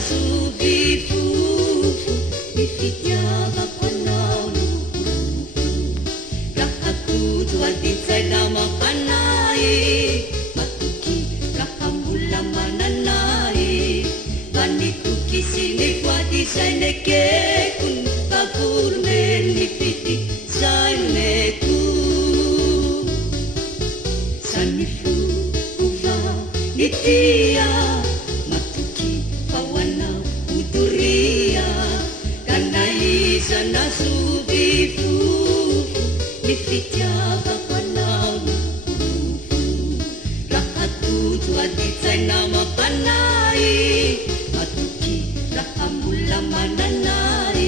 nazovifofo ny fitiavako anao lokorofo raha toto adintsaina mampanay matoky raha mbola mananay fa nitoky sy ny voadisainekeko ny favorone ny fity saineko sany fova ny tia matoky fahoanao odoria ka naiza nazovifofo ny fitiavako anao lokorofo raha toto adintsaina mampanay matoky raha mbola mananay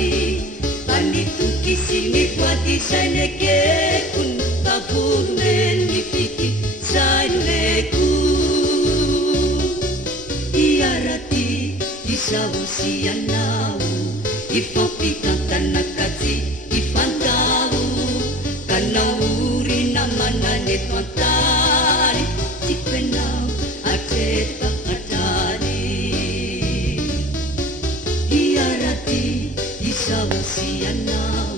fa nitoky sy ny voadisainekeko ny favorone ny fity saineko iaraty isaosy anao ifampitantanakatsy ifantao ka naory namaneto antany tiko enao atrefa atrany iaraty isaosy anao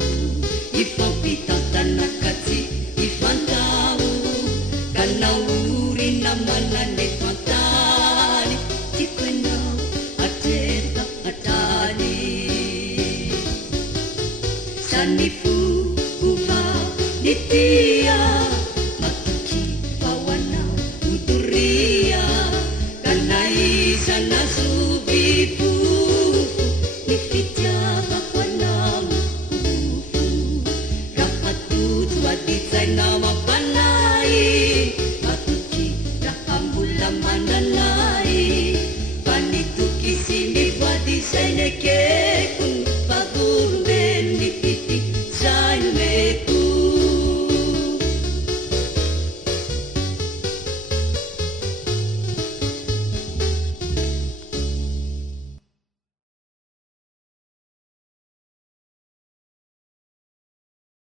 ifampitantanakatsy ifantao ka naory namaneto antany tiko enao atrefa atrany sany fova ny tia matoky fahoanao odoria ka naiza nazovifofo ny fitiavako anao lokorofo raha toto adintsaina mampanay matoky raha mbola mananay fa nitoky sy ny voadisainekeko